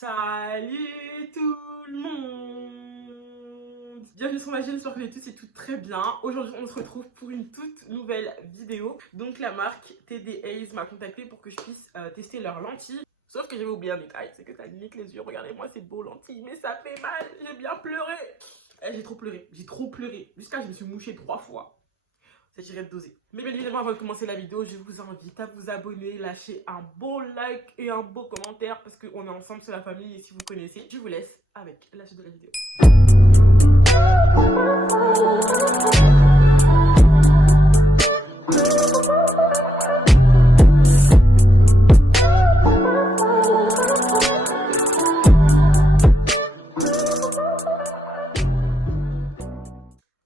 Salut tout le monde! Bienvenue sur ma chaîne, j'espère que vous allez tous et toutes très bien. Aujourd'hui on se retrouve pour une toute nouvelle vidéo. Donc la marque TD Eyes m'a contacté pour que je puisse tester leurs lentilles. Sauf que j'avais oublié un détail, c'est que ça limite les yeux. Regardez-moi ces beaux lentilles, mais ça fait mal, j'ai bien pleuré. J'ai trop pleuré. Jusqu'à je me suis mouchée 3 fois. C'est tiré de doser. Mais bien évidemment, avant de commencer la vidéo, je vous invite à vous abonner, lâcher un beau like et un beau commentaire parce qu'on est ensemble, c'est la famille. Et si vous connaissez, je vous laisse avec la suite de la vidéo.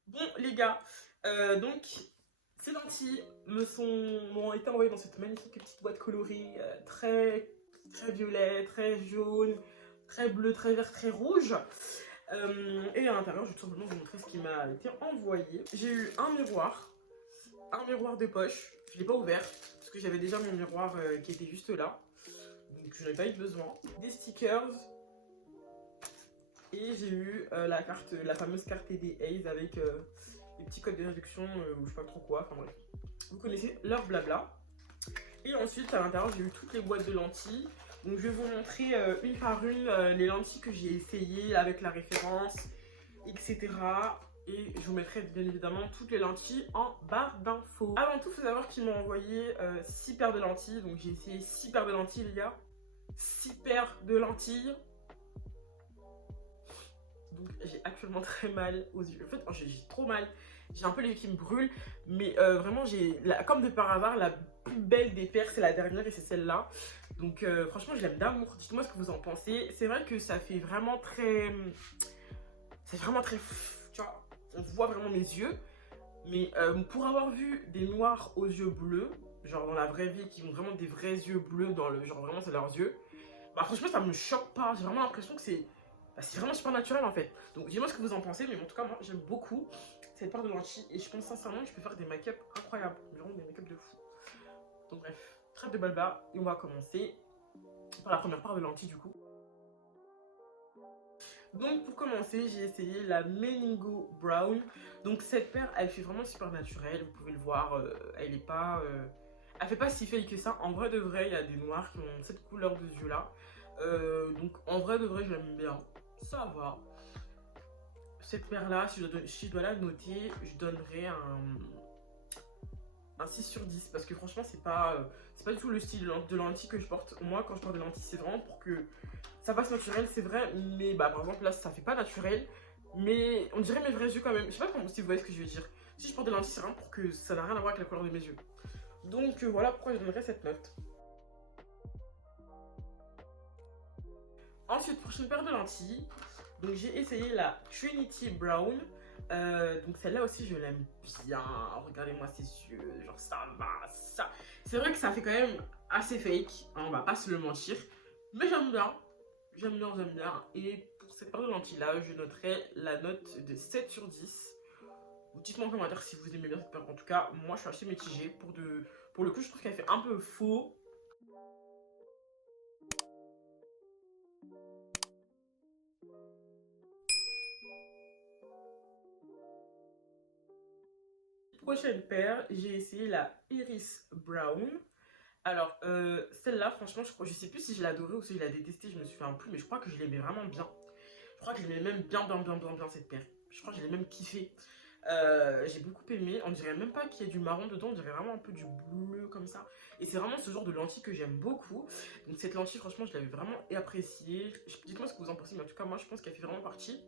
Bon les gars, donc ces lentilles m'ont été envoyées dans cette magnifique petite boîte colorée, très violet, très jaune, très bleu, très vert, très rouge. Et à l'intérieur, je vais tout simplement vous montrer ce qui m'a été envoyé. J'ai eu un miroir de poche. Je ne l'ai pas ouvert parce que j'avais déjà mon miroir qui était juste là. Donc je n'ai pas eu besoin. Des stickers. Et j'ai eu la fameuse carte TD Eyes avec des petits codes de réduction ou je sais pas trop quoi. Enfin bref. Vous connaissez leur blabla. Et ensuite à l'intérieur j'ai eu toutes les boîtes de lentilles. Donc je vais vous montrer une par une les lentilles que j'ai essayées avec la référence, etc. Et je vous mettrai bien évidemment toutes les lentilles en barre d'infos. Avant tout, il faut savoir qu'ils m'ont envoyé 6 paires de lentilles. Donc j'ai essayé 6 paires de lentilles les gars. 6 paires de lentilles. Donc j'ai actuellement très mal aux yeux. En fait, j'ai trop mal. J'ai un peu les yeux qui me brûlent. Mais vraiment, comme de par hasard, la plus belle des paires, c'est la dernière et c'est celle-là. Donc franchement, je l'aime d'amour. Dites-moi ce que vous en pensez. C'est vrai que ça fait vraiment très... C'est vraiment très... Tu vois, on voit vraiment mes yeux. Mais pour avoir vu des noirs aux yeux bleus, genre dans la vraie vie, qui ont vraiment des vrais yeux bleus, dans le genre vraiment c'est leurs yeux, bah franchement ça me choque pas. J'ai vraiment l'impression que c'est vraiment super naturel en fait. Donc dis-moi ce que vous en pensez, mais en tout cas moi j'aime beaucoup cette paire de lentilles et je pense sincèrement que je peux faire des make-up incroyables, vraiment des make-up de fou. Donc bref, trêve de balba et on va commencer par la première paire de lentilles du coup. Donc pour commencer, j'ai essayé la Meningo Brown. Donc cette paire, elle fait vraiment super naturelle, vous pouvez le voir, elle est pas... elle fait pas si fake que ça. En vrai de vrai, il y a des noirs qui ont cette couleur de yeux là. Donc en vrai de vrai, je l'aime bien. Ça va. Cette paire là, si je dois la noter, je donnerais un 6 sur 10 parce que franchement c'est pas du tout le style de lentilles que je porte. Moi quand je porte des lentilles c'est vraiment pour que ça fasse naturel, c'est vrai, mais bah par exemple là ça fait pas naturel, mais on dirait mes vrais yeux quand même. Je sais pas si vous voyez ce que je veux dire. Si je porte des lentilles c'est vraiment pour que ça n'a rien à voir avec la couleur de mes yeux. Donc voilà pourquoi je donnerais cette note. Ensuite, prochaine paire de lentilles. Donc j'ai essayé la Trinity Brown. Donc celle-là aussi je l'aime bien. Regardez-moi ses yeux, genre ça va, ça. C'est vrai que ça fait quand même assez fake, hein, on va pas se le mentir. Mais j'aime bien. J'aime bien. Et pour cette paire de lentilles-là, je noterai la note de 7 sur 10. Dites-moi en commentaire si vous aimez bien cette paire. En tout cas, moi je suis assez mitigée. Pour le coup, je trouve qu'elle fait un peu faux. Prochaine paire, j'ai essayé la Iris Brown. Alors, celle-là, franchement, je sais plus si je l'ai adorée ou si je l'ai détestée, je me suis fait un plus, mais je crois que je l'aimais vraiment bien. Je crois que je l'aimais même bien cette paire. Je crois que je l'ai même kiffé. J'ai beaucoup aimé. On dirait même pas qu'il y ait du marron dedans, on dirait vraiment un peu du bleu comme ça. Et c'est vraiment ce genre de lentille que j'aime beaucoup. Donc cette lentille, franchement, je l'avais vraiment appréciée. Dites-moi ce que vous en pensez, mais en tout cas, moi, je pense qu'elle fait vraiment partie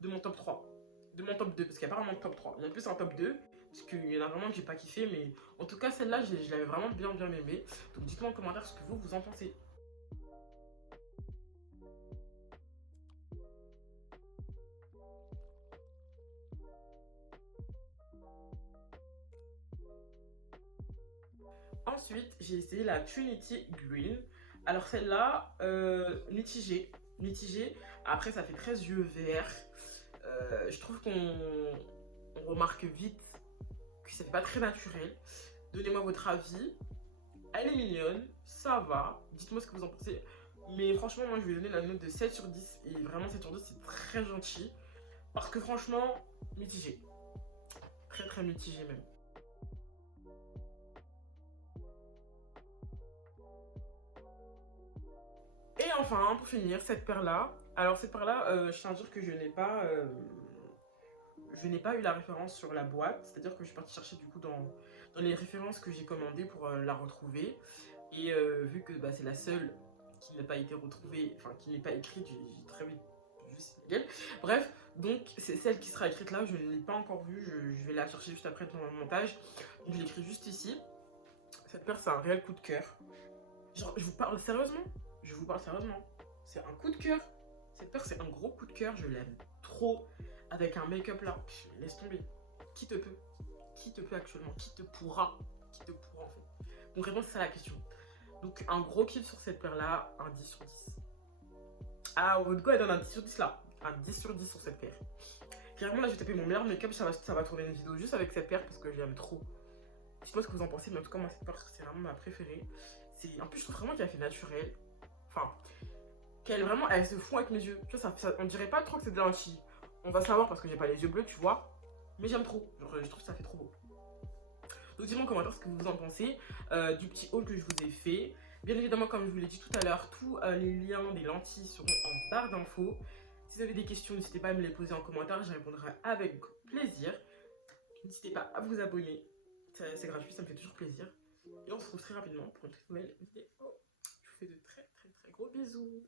de mon top 3. De mon top 2, parce qu'il n'y a pas vraiment de top 3. Il y a plus un top 2. Parce qu'il y en a vraiment que j'ai pas kiffé, mais en tout cas celle-là je l'avais vraiment bien aimée. Donc dites-moi en commentaire ce que vous en pensez. Ensuite j'ai essayé la Trinity Green. Alors celle-là, mitigée. Après ça fait très yeux verts. Je trouve qu'on remarque vite que ça fait pas très naturel. Donnez-moi votre avis. Elle est mignonne, ça va. Dites-moi ce que vous en pensez. Mais franchement, moi je lui ai donné la note de 7 sur 10. Et vraiment 7 sur 10 c'est très gentil. Parce que franchement, mitigé. Très très mitigé même. Et enfin, pour finir, cette paire-là. Alors cette paire-là, je tiens à dire que je n'ai pas eu la référence sur la boîte. C'est-à-dire que je suis partie chercher du coup dans les références que j'ai commandées pour la retrouver. Et vu que bah, c'est la seule qui n'a pas été retrouvée, enfin qui n'est pas écrite, j'ai très vite vu c'est laquelle. Bref, donc c'est celle qui sera écrite là, je ne l'ai pas encore vue, je vais la chercher juste après dans le montage. Donc je l'écris juste ici. Cette paire c'est un réel coup de cœur. Genre, je vous parle sérieusement. Je vous parle sérieusement. C'est un coup de cœur. Cette paire, c'est un gros coup de cœur. Je l'aime trop. Avec un make-up là. Laisse tomber. Qui te peut? Qui te peut actuellement? Qui te pourra? Qui te pourra en fait? Donc, vraiment, c'est ça la question. Donc, un gros kiff sur cette paire là. Un 10 sur 10. Ah, du coup, elle donne un 10 sur 10 là. Un 10 sur 10 sur cette paire. Clairement, là, je vais taper mon meilleur make-up. Ça va tourner une vidéo juste avec cette paire parce que j'aime trop. Je sais pas ce que vous en pensez, mais en tout cas, moi, cette paire, c'est vraiment ma préférée. En plus, je trouve vraiment qu'elle fait naturel. Enfin, qu'elle vraiment, elle se fond avec mes yeux. Tu vois, on dirait pas trop que c'est de la lentilles. On va savoir parce que j'ai pas les yeux bleus, tu vois. Mais j'aime trop. Genre, je trouve que ça fait trop beau. Donc, dites-moi en commentaire ce que vous en pensez du petit haul que je vous ai fait. Bien évidemment, comme je vous l'ai dit tout à l'heure, tous les liens des lentilles seront en barre d'infos. Si vous avez des questions, n'hésitez pas à me les poser en commentaire. Je répondrai avec plaisir. N'hésitez pas à vous abonner. C'est gratuit, ça me fait toujours plaisir. Et on se retrouve très rapidement pour une toute nouvelle vidéo. Je vous fais de très très très gros bisous.